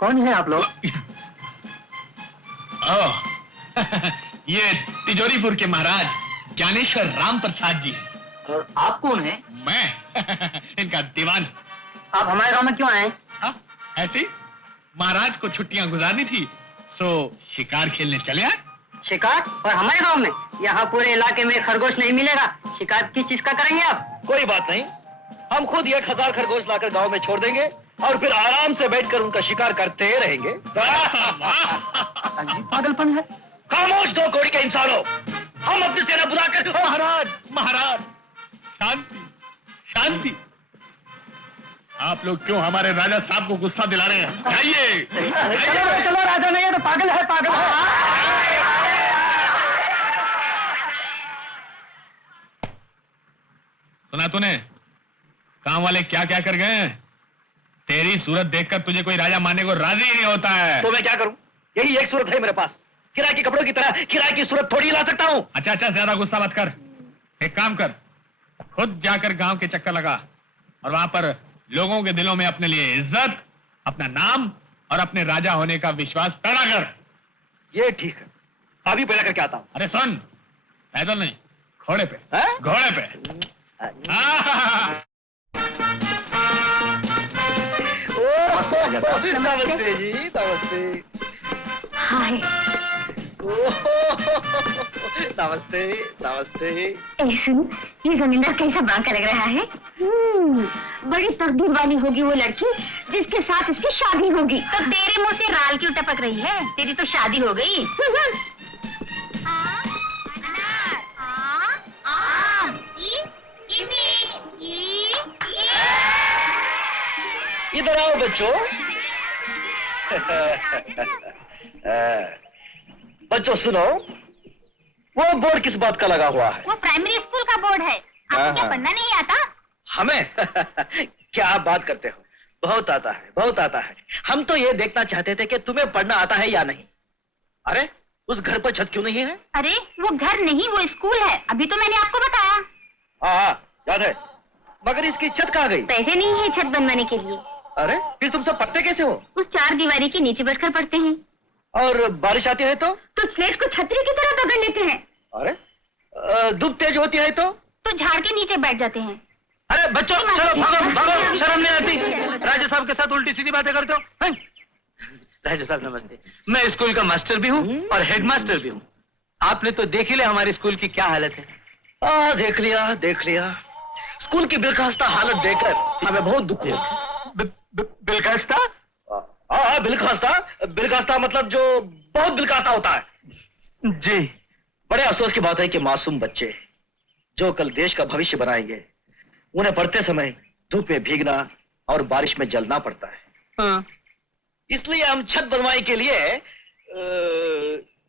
कौन है आप लोग? ये तिजोरीपुर के महाराज ज्ञानेश्वर राम प्रसाद जी हैं। और आप कौन हैं? मैं इनका दीवान। आप हमारे गांव में क्यों आए? ऐसी महाराज को छुट्टियां गुजारनी थी, सो शिकार खेलने चले आए। शिकार? और हमारे गांव में? यहाँ पूरे इलाके में खरगोश नहीं मिलेगा। शिकार किस चीज का करेंगे आप? कोई बात नहीं, हम खुद 1000 खरगोश लाकर गांव में छोड़ देंगे और फिर आराम से बैठकर उनका शिकार करते रहेंगे। पागलपन है। खामोश दो कौड़ी के इंसानों, हम अपनी सेना बुलाकर। महाराज महाराज शांति शांति। आप लोग क्यों हमारे राजा साहब को गुस्सा दिला रहे हैं? आइए। चलो राजा नहीं है तो पागल है, पागल है। सुना तूने काम वाले क्या क्या कर गए हैं? तेरी सूरत देखकर तुझे कोई राजा मानने को राजी ही नहीं होता है। तो मैं क्या करूं? यही एक सूरत है मेरे पास। किराए के कपड़ों की तरह किराए की सूरत थोड़ी ला सकता हूं। अच्छा ज्यादा गुस्सा मत कर। एक काम कर, खुद जाकर गांव के चक्कर लगा और वहां पर लोगों के दिलों में अपने लिए इज्जत, अपना नाम और अपने राजा होने का विश्वास पैदा कर। ये ठीक है, अभी पैदा करके आता हूं। अरे सुन, पैदल नहीं, घोड़े पे। घोड़े पे। नमस्ते जी, नमस्ते। हाय। नमस्ते नमस्ते। सुन, ये जमींदार कैसा बांका लग रहा है। बड़ी तकदीर वाली होगी वो लड़की जिसके साथ उसकी शादी होगी। तो तेरे मुंह से राल क्यों टपक रही है? तेरी तो शादी हो गई। इधर आओ बच्चों। बच्चों सुनो, वो बोर्ड किस बात का लगा हुआ है? वो प्राइमरी स्कूल का बोर्ड है। आपको क्या पढ़ना नहीं आता? हमें? क्या आप बात करते हो? बहुत आता है, बहुत आता है। हम तो ये देखना चाहते थे कि तुम्हें पढ़ना आता है या नहीं। अरे उस घर पर छत क्यों नहीं है? अरे वो घर नहीं, वो स्कूल है। अभी तो मैंने आपको बताया। हाँ याद है, मगर इसकी छत कहाँ गई? पैसे नहीं है छत बनवाने के लिए। अरे फिर तुम सब पढ़ते कैसे हो? उस 4 दीवारी के नीचे बैठकर पढ़ते हैं। और बारिश आती है तो स्लेट को छतरी की तरह पकड़ लेते हैं। अरे धूप तेज होती है तो झाड़ के नीचे बैठ जाते हैं। अरे बच्चों चलो भागो भागो, शर्म नहीं आती? राजा साहब के साथ उल्टी सीधी बातें करते हो। राजा साहब नमस्ते। मैं स्कूल का मास्टर भी हूँ और हेडमास्टर भी हूँ। आपने तो देख ही लिया हमारे स्कूल की क्या हालत है। देख लिया देख लिया। स्कूल की बिलखास्ता हालत देखकर हमें बहुत दुख हुआ। बिलखास्ता? हाँ बिलखास्ता। बिलखास्ता मतलब जो बहुत बिलखास्ता होता है। जी। बड़े अफसोस की बात है कि मासूम बच्चे जो कल देश का भविष्य बनाएंगे, उन्हें पढ़ते समय धूप में भीगना और बारिश में जलना पड़ता है। हाँ। इसलिए हम छत बनवाई के लिए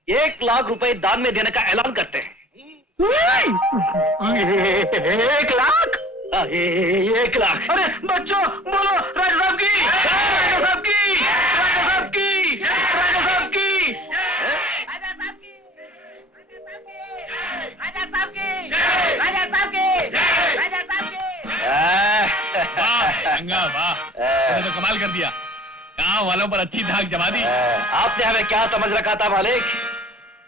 1 लाख रुपए दान में देने का ऐलान करते हैं। 1 लाख? 1 लाख। अरे बच्चों बोलो राजा साहब की, राजा साहब की, राजा साहब की, राजा साहब की, राजा साहब की, राजा साहब की, राजा साहब की, राजा साहब की। वाह वाह, तूने तो कमाल कर दिया। गाँव वालों पर अच्छी धाक जमा दी। आपने हमें क्या समझ रखा था मालिक?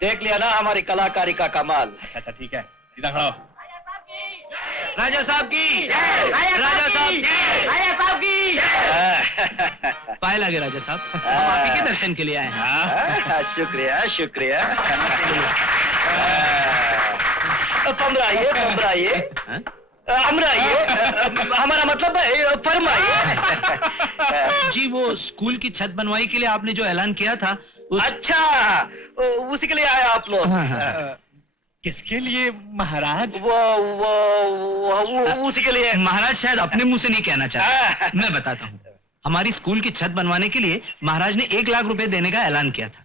देख लिया ना हमारी कलाकारी का कमाल। अच्छा ठीक है, सीधा खड़ा हो। राजा साहब की, राजा साहब की, राजा साहब की। पाए लगे राजा साहब, हम आप ही के दर्शन के लिए आए हैं। शुक्रिया शुक्रिया। फमराइए फमराइए, हमारा मतलब है फरमाइए। जी वो स्कूल की छत बनवाई के लिए आपने जो ऐलान किया था अच्छा उसी के लिए आए आप लोग? किसके लिए महाराज? वो उसी के लिए। महाराज शायद अपने मुंह से नहीं कहना चाहते। मैं बताता हूँ, हमारी स्कूल की छत बनवाने के लिए महाराज ने 1 लाख रुपए देने का ऐलान किया था।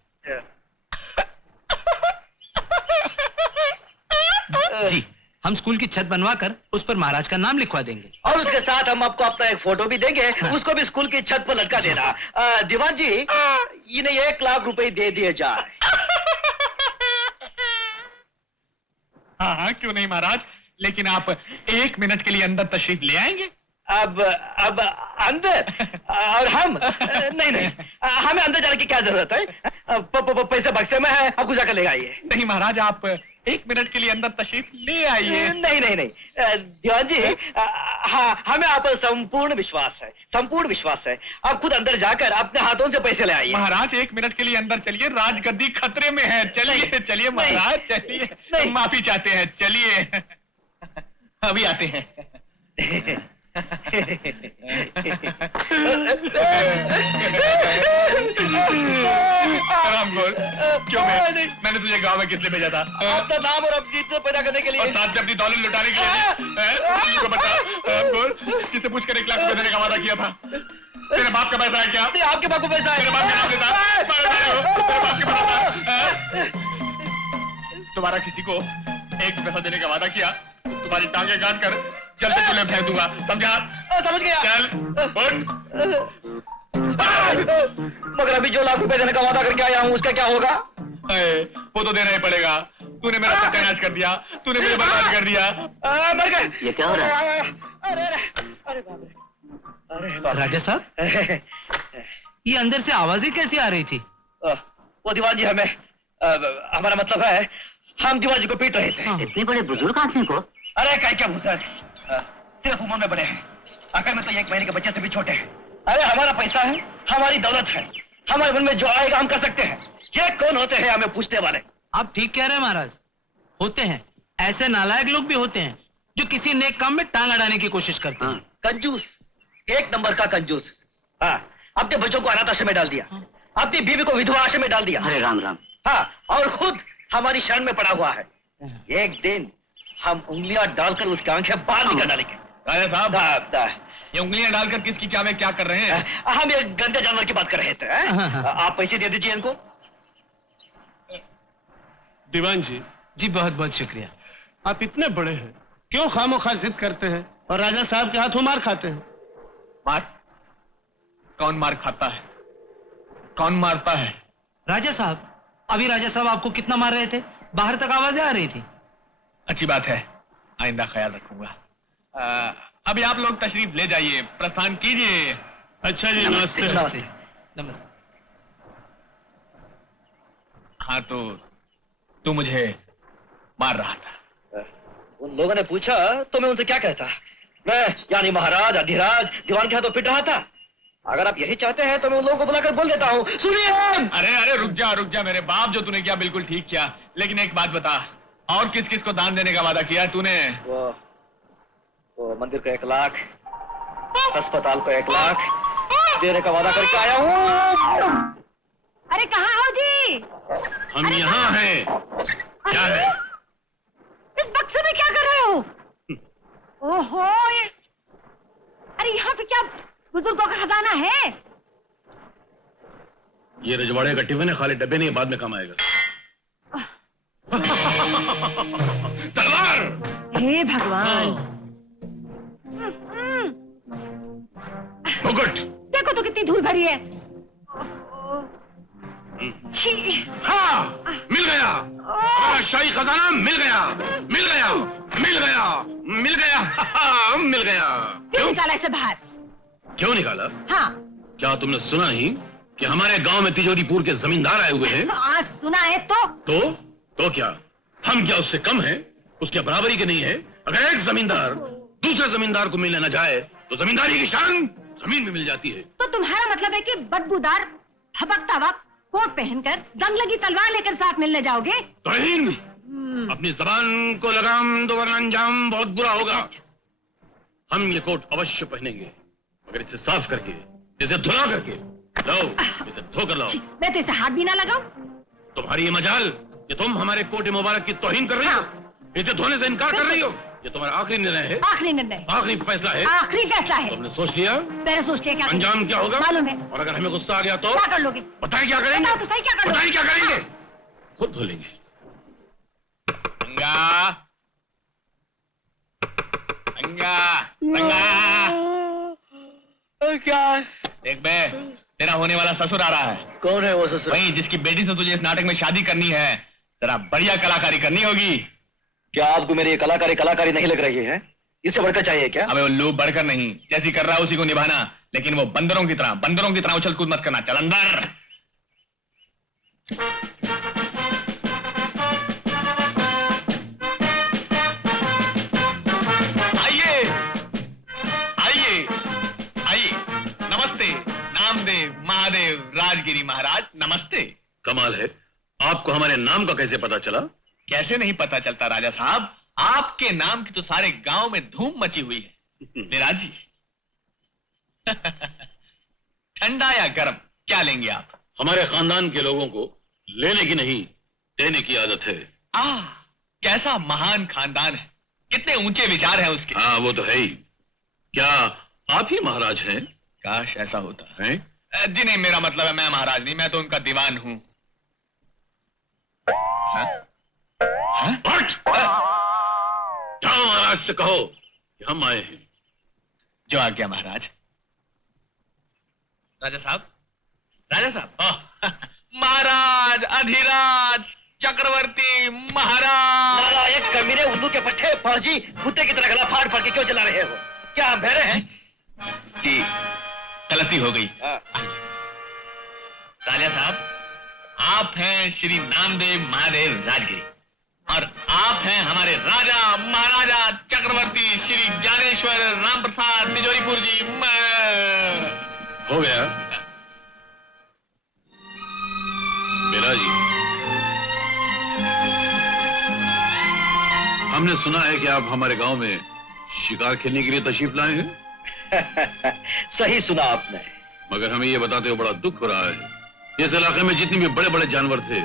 जी, हम स्कूल की छत बनवाकर उस पर महाराज का नाम लिखवा देंगे और उसके साथ हम आपको अपना एक फोटो भी देंगे। उसको भी स्कूल की छत पर लटका देना। दीवान जी, इन्हें 1 लाख रुपए दे दिए जाए। हाँ हाँ, क्यों नहीं महाराज, लेकिन आप 1 मिनट के लिए अंदर तशरीफ ले आएंगे? अब अंदर और हम नहीं नहीं, हमें अंदर जाने की क्या जरूरत है? पैसे बक्से में है, आपको जाकर ले आइए। नहीं महाराज, आप 1 मिनट के लिए अंदर तशरीफ ले आइए। नहीं नहीं नहीं दीवान जी, हाँ, हमें आप पर संपूर्ण विश्वास है, संपूर्ण विश्वास है। आप खुद अंदर जाकर अपने हाथों से पैसे ले आइए। महाराज 1 मिनट के लिए अंदर चलिए, राजगद्दी खतरे में है। चलिए चलिए महाराज, चलिए। नहीं। माफी चाहते हैं, चलिए। अभी आते हैं। रामगोर, क्यों मैंने तुझे गांव में किस लिए भेजा था? अपना नाम और अपनी इज्जत पैदा करने के लिए, और साथ में अपनी दौलत लुटाने के लिए। को बता रामगोर, किससे पूछकर 1 लाख रुपए देने का वादा किया था? तेरे बाप का पैसा है क्या? नहीं, आपके बाप को पैसा है। तेरे बाप का नाम लेता? तेरे बाप के पैसा था? तुम्हारा किसी को 1 पैसा देने का वादा किया, तुम्हारी टांगे काट कर जलते चूल्हे फेंक दूंगा, समझा? समझ गया। चल उठ। मगर अभी जो लाख रुपए देने का वादा करके आया हूँ, उसका क्या होगा? वो तो देना ही पड़ेगा। तूने मेरा सत्यानाश कर दिया, तूने मुझे बर्बाद कर दिया। मर गए। ये क्या हो रहा है? अरे अरे अरे बाप रे, अरे बाप रे। राजा साहब, ये अंदर से आवाजें कैसी आ रही थी? वो दीवान जी हमें, हमारा मतलब है, हम दीवान जी को पीट रहे थे। इतने बड़े बुजुर्ग आदमी को? अरे क्या भूसर, सिर्फ उम्र में बड़े हैं, अकल में तो 1 महीने के बच्चे से भी छोटे हैं। अरे हमारा पैसा है, हमारी दौलत है, हमारे मन में जो आएगा हम कर सकते हैं। ये कौन होते हैं हमें पूछने वाले? आप ठीक कह रहे हैं महाराज, होते हैं ऐसे नालायक लोग भी होते हैं जो किसी नेक काम में टांग अड़ाने की कोशिश करते हैं। कंजूस, 1 नंबर का कंजूस। हाँ, अपने बच्चों को अनाथ आश्रम में डाल दिया, अपनी बीवी को विधवा आश्रम में डाल दिया। अरे राम राम। हाँ, और खुद हमारी शरण में पड़ा हुआ है। एक दिन हम उंगलियां डालकर उसकी आंखें बाहर निकाल डालेंगे। राजा साहब, दा, ये उंगलियां डालकर किसकी क्या में क्या कर रहे हैं? हम एक गंदे जानवर की बात कर रहे थे। आप पैसे दे दीजिए इनको। दीवान जी, जी बहुत बहुत शुक्रिया। आप इतने बड़े हैं, क्यों खामोखा जिद करते हैं और राजा साहब के हाथों मार खाते हैं? मार? कौन मार खाता है? कौन मारता है? राजा साहब, अभी राजा साहब आपको कितना मार रहे थे? बाहर तक आवाजें आ रही थी। अच्छी बात है, आइंदा ख्याल रखूंगा। अभी आप लोग तशरीफ ले जाइए, प्रस्थान कीजिए। अच्छा जी, नमस्ते। नमस्ते नमस्ते। हाँ, तो तू मुझे मार रहा था। उन लोगों ने पूछा तो मैं उनसे क्या कहता? मैं यानी महाराज, अधिराज, दीवान के हाथों पिट रहा था। अगर आप यही चाहते हैं तो मैं उन लोगों को बुलाकर बोल देता हूँ। सुनिए। अरे अरे, रुक जा मेरे बाप, जो तूने किया बिल्कुल ठीक किया, लेकिन एक बात बता, और किस किस को दान देने का वादा किया तूने? वो मंदिर को 1 लाख, अस्पताल को 1 लाख देने का वादा करके आया हूँ। अरे कहाँ हो जी? हम यहाँ हैं। क्या है? इस बक्से में क्या कर रहे हो? ओहो, अरे यहाँ पे क्या बुजुर्गों का खजाना है? ये रजवाड़े का टिफिन है, खाली डब्बे नहीं, बाद में काम आएगा। तलवार! हे भगवान। मुकुट! देखो तो कितनी धूल भरी है। छी। हाँ, मिल गया। हमारा शाही खजाना मिल गया, मिल गया, मिल गया, मिल गया, मिल गया। क्यों निकाला इसे बाहर? क्यों निकाला? हाँ। क्या तुमने सुना ही कि हमारे गांव में तिजोरीपुर के जमींदार आए हुए हैं? आज सुना है तो? तो क्या हम क्या उससे कम हैं? उसके बराबरी के नहीं है? अगर एक जमींदार दूसरे जमींदार को मिलने न जाए तो जमींदारी की शान जमीन में मिल जाती है। तो तुम्हारा मतलब है कि बदबूदार भभकता हुआ कोट पहनकर दंग लगी तलवार लेकर साथ मिलने जाओगे? तौहीन! अपनी जबान को लगाम दो वरना अंजाम बहुत बुरा होगा। हम ये कोट अवश्य पहनेंगे, मगर इसे साफ करके, इसे धुला करके लाओ, इसे धोकर लाओ। मैं तो इसे हाथ भी ना लगाऊं। तुम्हारी ये मजाल कि तुम हमारे कोट मुबारक की तौहीन कर रही हो, इसे धोने से इनकार कर रही हो। ये तुम्हारा आखिरी निर्णय है, आखिरी निर्णय, आखिरी फैसला है, आखिरी फैसला है। तुमने सोच लिया? मैंने सोच लिया। क्या अंजाम क्या होगा मालूम है। और अगर हमें गुस्सा आ गया तो क्या कर लोगे? बताएं क्या करेंगे? बताओ तो सही, क्या कर बताएं क्या करेंगे? खुद धो लेंगे। अंगा, अंगा, अंगा। क्या? देख बे, तेरा होने वाला ससुर आ रहा है। कौन है वो ससुर? वही जिसकी बेटी से तुझे इस नाटक में शादी करनी है। तेरा बढ़िया कलाकारी करनी होगी। क्या आपको मेरी कलाकारी नहीं लग रही है? इससे बढ़कर चाहिए क्या? अबे उल्लू, बढ़कर नहीं, जैसी कर रहा है उसी को निभाना, लेकिन वो बंदरों की तरह उछल कूद मत करना। चल अंदर। आइए आइए आइए। नमस्ते नामदेव महादेव राजगिरी महाराज, नमस्ते। कमाल है, आपको हमारे नाम का कैसे पता चला? कैसे नहीं पता चलता राजा साहब, आपके नाम की तो सारे गांव में धूम मची हुई है। निराज जी ठंडा या गर्म क्या लेंगे आप? हमारे खानदान के लोगों को लेने की नहीं, देने की आदत है। कैसा महान खानदान है, कितने ऊंचे विचार हैं उसके। हाँ वो तो है ही। क्या आप ही महाराज हैं? काश ऐसा होता हैं? जी नहीं, मेरा मतलब है मैं महाराज नहीं, मैं तो उनका दीवान हूं। हट! जाओ महाराज से कहो कि हम आए हैं। जो आ गया महाराज। राजा साहब, महाराज अधिराज चक्रवर्ती महाराज। नालायक कमीने, उल्लू के पट्टे, फौजी कुत्ते की तरह गला फाड़ फाड़ के क्यों चला रहे हो? क्या आप बहरे हैं? जी गलती हो गई। हाँ। राजा साहब, आप हैं श्री नामदेव महादेव राजगिरी और आप हैं हमारे राजा महाराजा चक्रवर्ती श्री ज्ञानेश्वर राम प्रसाद तिजोरीपुर जी। हो गया मेरा जी। हमने सुना है कि आप हमारे गांव में शिकार खेलने के लिए तशरीफ लाए हैं। सही सुना आपने। मगर हमें यह बताते हुए बड़ा दुख हो रहा है, इस इलाके में जितने भी बड़े बड़े जानवर थे,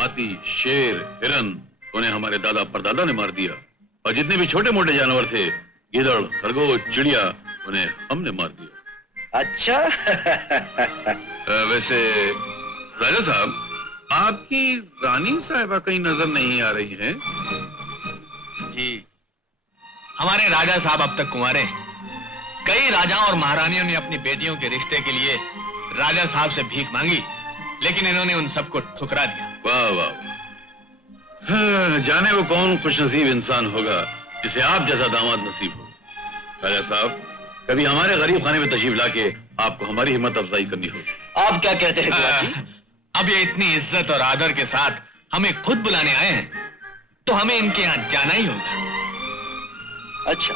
हाथी, शेर, हिरन, उन्हें हमारे दादा परदादा ने मार दिया, और जितने भी छोटे मोटे जानवर थे, गिदड़, खरगोश, चिड़िया, उन्हें हमने मार दिया। अच्छा। वैसे राजा साहब, आपकी रानी साहिबा कहीं नजर नहीं आ रही है? जी हमारे राजा साहब अब तक कुंवारे हैं। कई राजाओं और महारानियों ने अपनी बेटियों के रिश्ते के लिए राजा साहब से भीख मांगी, लेकिन इन्होंने उन सबको ठुकरा दिया। वाह वाह। हाँ, जाने वो कौन खुशनसीब इंसान होगा जिसे आप जैसा दामाद नसीब हो। राजा साहब, कभी हमारे गरीब खाने में तशरीफ लाके आपको हमारी हिम्मत अफजाई करनी होगी। आप क्या कहते हैं गुलाब जी? अब ये इतनी इज्जत और आदर के साथ हमें खुद बुलाने आए हैं, तो हमें इनके यहाँ जाना ही होगा। अच्छा,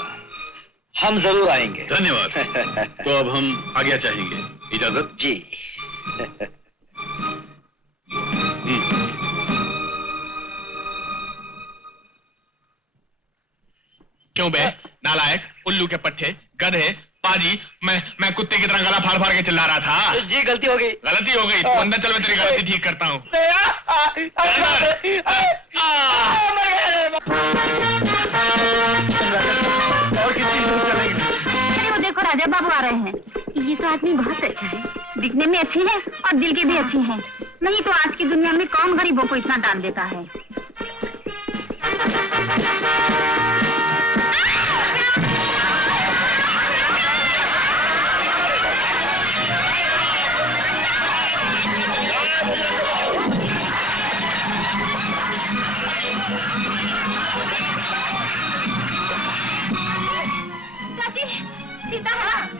हम जरूर आएंगे। धन्यवाद। तो अब हम आज्ञा चाहेंगे। इजाजत जी। क्यों बे नालायक, उल्लू के पट्टे, गधे, पाजी, मैं कुत्ते की तरह गला फाड़ फाड़ के चिल्ला रहा था। जी गलती हो गई। गलती हो गई तो अंदर चल, मैं तेरी गलती ठीक करता हूँ। अरे वो देखो राजा बाबू आ रहे हैं। ये तो आदमी बहुत अच्छा है, दिखने में अच्छे हैं और दिल के भी अच्छे हैं। नहीं तो आज की दुनिया में कौन गरीबों को इतना दान देता है।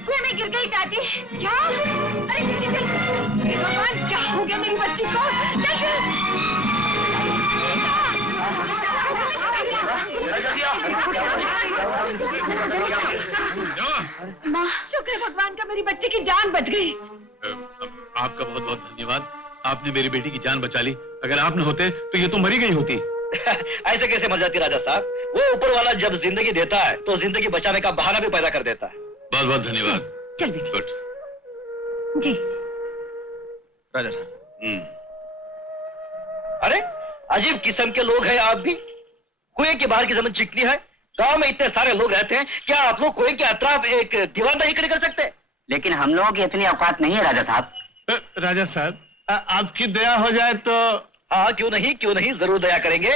कुएं में गिर गई चाची। क्या? अरे भगवान, क्या हो गया मेरी बच्ची को? माँ, शुक्र है भगवान का, मेरी बच्ची की जान बच गई। आपका बहुत बहुत धन्यवाद। आपने मेरी बेटी की जान बचा ली। अगर आप न होते तो ये तो मरी गई होती। ऐसे कैसे मर जाती राजा साहब? वो ऊपर वाला जब जिंदगी देता है तो जिंदगी बचाने का बहाना भी पैदा कर देता है। बहुत बहुत धन्यवाद। चल बेटी। गुड। जी राजा साहब, अरे अजीब किस्म के लोग हैं आप भी। कुएं के बाहर की जमीन चिकनी है, गांव में इतने सारे लोग रहते हैं, क्या आप लोग कुएं के अतराफ एक दीवार नहीं खड़ी कर सकते? लेकिन हम लोगों की इतनी औकात नहीं है राजा साहब। राजा साहब, आपकी दया हो जाए तो। हाँ क्यों नहीं, जरूर दया करेंगे।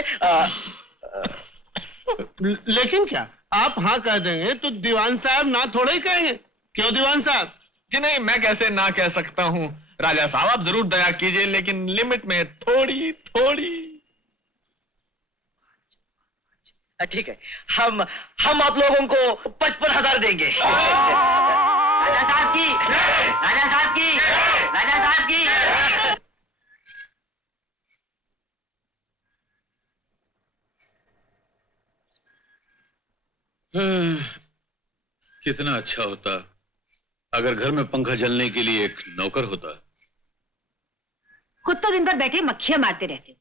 लेकिन क्या आप हाँ कह देंगे तो दीवान साहब ना थोड़े ही कहेंगे? क्यों दीवान साहब? जी नहीं, मैं कैसे ना कह सकता हूँ। राजा साहब आप जरूर दया कीजिए, लेकिन लिमिट में, थोड़ी थोड़ी। ठीक है, हम आप लोगों को 55,000 देंगे। राजा साहब की, राजा साहब की, राजा साहब की। कितना अच्छा होता अगर घर में पंखा जलने के लिए एक नौकर होता। खुद तो दिन भर बैठे मक्खियां मारते रहते हो,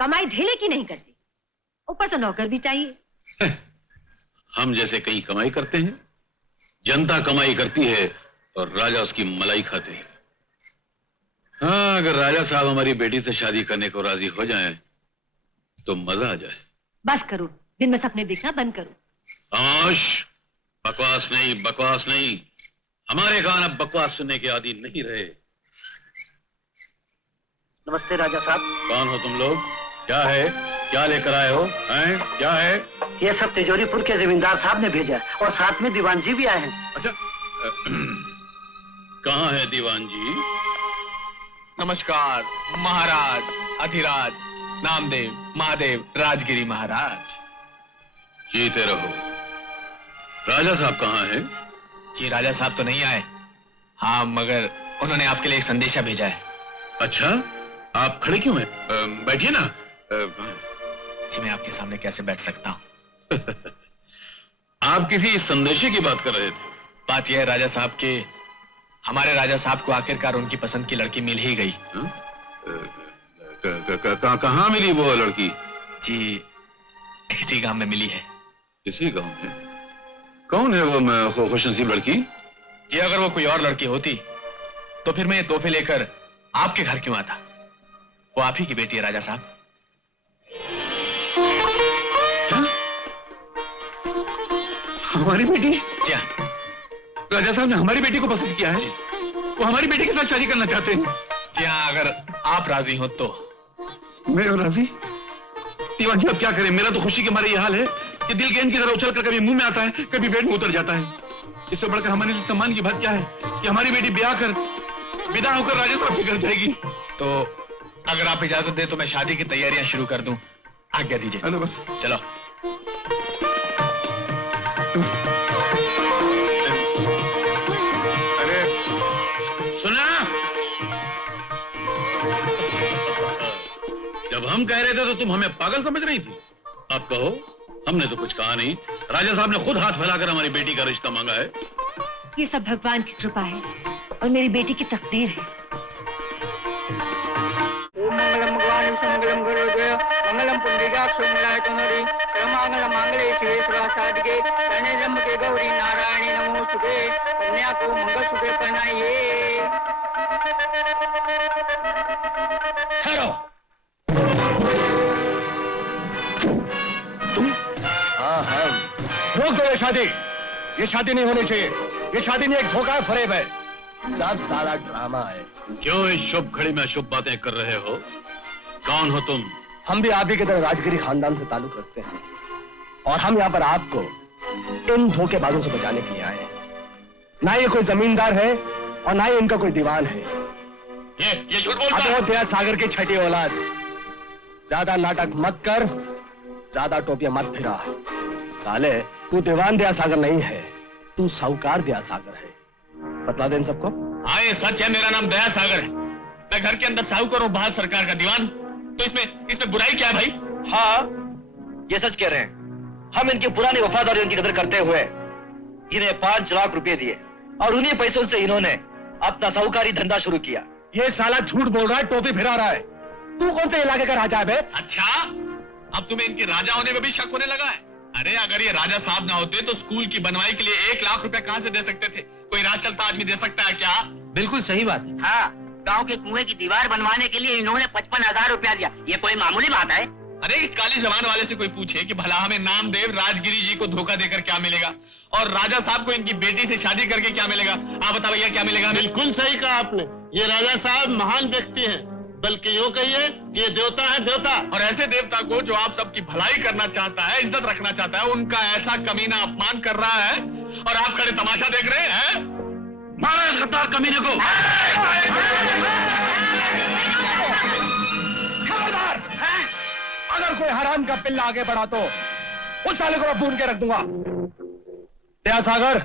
कमाई ढेले की नहीं करते, ऊपर से नौकर भी चाहिए। हम जैसे कहीं कमाई करते हैं? जनता कमाई करती है और राजा उसकी मलाई खाते हैं। हाँ, अगर राजा साहब हमारी बेटी से शादी करने को राजी हो जाएं, तो मजा आ जाए। बस करो, दिन में सपने देखना बंद करो। खामोश, बकवास नहीं, बकवास नहीं। हमारे कान अब बकवास सुनने के आदी नहीं रहे। नमस्ते राजा साहब। कौन हो तुम लोग? क्या है? क्या लेकर आए हो? हैं? क्या है? ये सब तिजोरीपुर के जमींदार साहब ने भेजा और साथ में दीवान जी भी आए हैं। अच्छा, कहाँ है दीवान जी? नमस्कार महाराज, अधिराज, नामदेव, महादेव, राजगिरी महाराज। जीते रहो। राजा साहब कहाँ हैं? जी राजा साहब तो नहीं आए। हाँ, मगर उन्होंने आपके लिए एक संदेशा भेजा है। अच्छा, आप खड़े क्यों हैं? बैठिए ना। जी मैं आपके सामने कैसे बैठ सकता हूँ? आप किसी संदेशे की बात कर रहे थे? बात यह है राजा साहब के हमारे राजा साहब को आखिरकार उनकी पसंद की लड़की मिल ही गई। कहाँ मिली वो लड़की? जी इसी गांव में मिली है। इसी गांव में? कौन है वो खुशनसीब लड़की? जी अगर वो कोई और लड़की होती तो फिर मैं ये तोहफे लेकर आपके घर क्यों आता? वो आप ही की बेटी है राजा साहब। हमारी बेटी? जी हाँ। राजा साहब ने हमारी बेटी को पसंद किया है। वो हमारी बेटी के साथ शादी करना चाहते हैं। जी हाँ, अगर आप राजी हो तो। मैं राजी? दीवान जी अब क्या करें? मेरा तो खुशी के मारे ये हाल है कि दिल गेंद की तरह उछल कर कभी मुंह में आता है, कभी पेट में उतर जाता है। इससे बढ़कर हमारे लिए सम्मान की बात क्या है कि हमारी बेटी ब्याह कर विदा होकर राजा साहब के घर जाएगी। तो अगर आप इजाजत दे तो मैं शादी की तैयारियां शुरू कर दूं। आज्ञा दीजिए। हेलो बस। चलो। अरे सुना, जब हम कह रहे थे तो तुम हमें पागल समझ रही थी। अब कहो, हमने तो कुछ कहा नहीं। राजा साहब ने खुद हाथ फैलाकर हमारी बेटी का रिश्ता मांगा है। ये सब भगवान की कृपा है और मेरी बेटी की तकदीर है। मंगलम भगवान मंगलम गुरुदेव मंगलम पुंडरीकाक्ष मंगलायतनोरी सर्वमंगल मांगल्ये शिवे सर्वासाधिके शरण्ये त्र्यंबके गौरी नारायणी नमोस्तुते। कन्या को मंगलसूत्र पहनाइए। ठहरो। तुम? हाँ रोक दो ये शादी नहीं होनी चाहिए। ये शादी नहीं, एक धोखा है, फरेब है, सब साला ड्रामा है। क्यों इस शुभ घड़ी में अशुभ बातें कर रहे हो? कौन हो तुम? हम भी आप ही की तरह राजगिरी खानदान से ताल्लुक रखते हैं और हम यहाँ पर आपको इन धोखेबाजों से बचाने के लिए आए हैं। ना ये कोई जमींदार है और ना ही इनका कोई दीवान है। ये झूठ बोलता है। अब दया सागर की छठी औलाद, ज्यादा नाटक मत कर, ज्यादा टोपियां मत फिरा। साले तू दीवान दया सागर नहीं है, तू साहूकार दया सागर है। बतला दे इन सबको। हाँ ये सच है, मेरा नाम दया सागर है। मैं घर के अंदर साहूकार हूँ, बाहर सरकार का दीवान। तो इसमें बुराई क्या है भाई? हाँ, ये सच कह रहे हैं। हम इनकी पुरानी वफादारी की कदर करते हुए इन्हें 5 लाख रुपए दिए और उन्हीं पैसों से इन्होंने अपना साहूकारी धंधा शुरू किया। ये साला झूठ बोल रहा है, टोपी फिरा रहा है। तू कौन से इलाके का राजा है बे? अच्छा, अब तुम्हें इनके राजा होने में भी शक होने लगा है? अरे अगर ये राजा साहब ना होते तो स्कूल की बनवाई के लिए 1 लाख रुपए कहाँ से दे सकते थे? कोई राज चलता आदमी दे सकता है क्या? बिल्कुल सही बात है। हाँ, गांव के कुएं की दीवार बनवाने के लिए इन्होंने 55,000 रुपया दिया। ये कोई मामूली बात है? अरे इस काली जबान वाले से कोई पूछे कि भला हमें नामदेव राजगिरी जी को धोखा देकर क्या मिलेगा और राजा साहब को इनकी बेटी से शादी करके क्या मिलेगा? आप बताओ भैया, क्या मिलेगा? बिल्कुल सही कहा आपने। ये राजा साहब महान व्यक्ति हैं, बल्कि यूं कहिए ये देवता है, देवता। और ऐसे देवता को जो आप सबकी भलाई करना चाहता है, इज्जत रखना चाहता है, उनका ऐसा कमीना अपमान कर रहा है और आप खड़े तमाशा देख रहे हैं? मारो इस गद्दार कमीने को। खबरदार! अगर कोई हराम का पिल्ला आगे बढ़ा तो उस साले को मैं भून के रख दूंगा। दया सागर,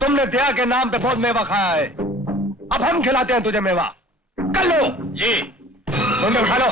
तुमने दया के नाम पे बहुत मेवा खाया है, अब हम खिलाते हैं तुझे मेवा। कर लो जी। मुंडे उठा लो।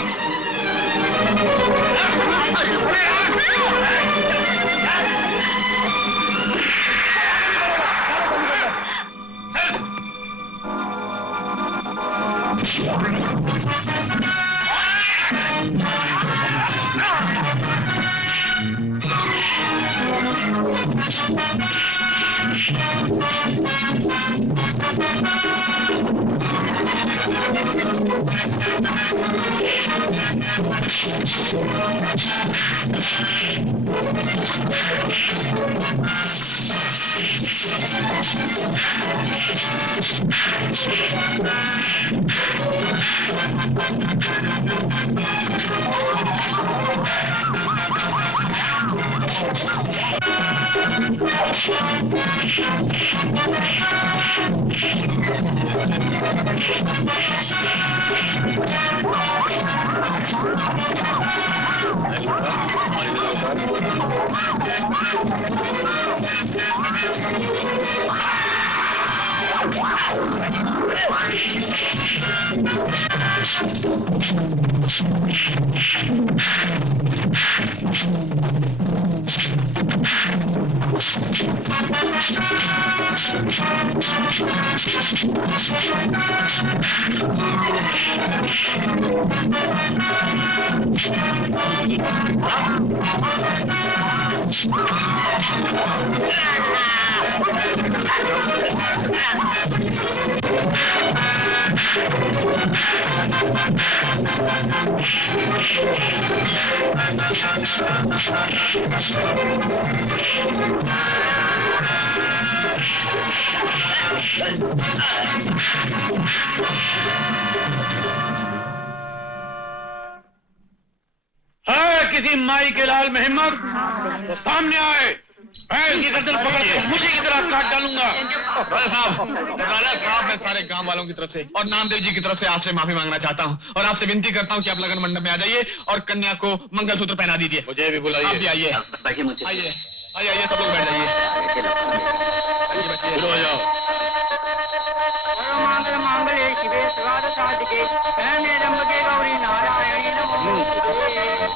है किसी माई के लाल में हिम्मत तो सामने आए। मैं की गर्दन पकड़ के मुझे की तरह काट डालूंगा। राजा साहब, मैं सारे गांव वालों की तरफ से और नामदेव जी की तरफ से आपसे माफी मांगना चाहता हूँ और आपसे विनती करता हूँ कि आप लगन मंडप में आ जाइए और कन्या को मंगलसूत्र पहना दीजिए। मुझे भी बुलाइए। आप भी आइए, आइए आइए आइए, सब लोग बैठ जाइए। आइए बच्चे, हो जाओ। सर्वमंगल मांगल्ये शिवे सर्वार्थ साधिके शरण्ये त्र्यंबके गौरी नारायणी नमोस्तुते।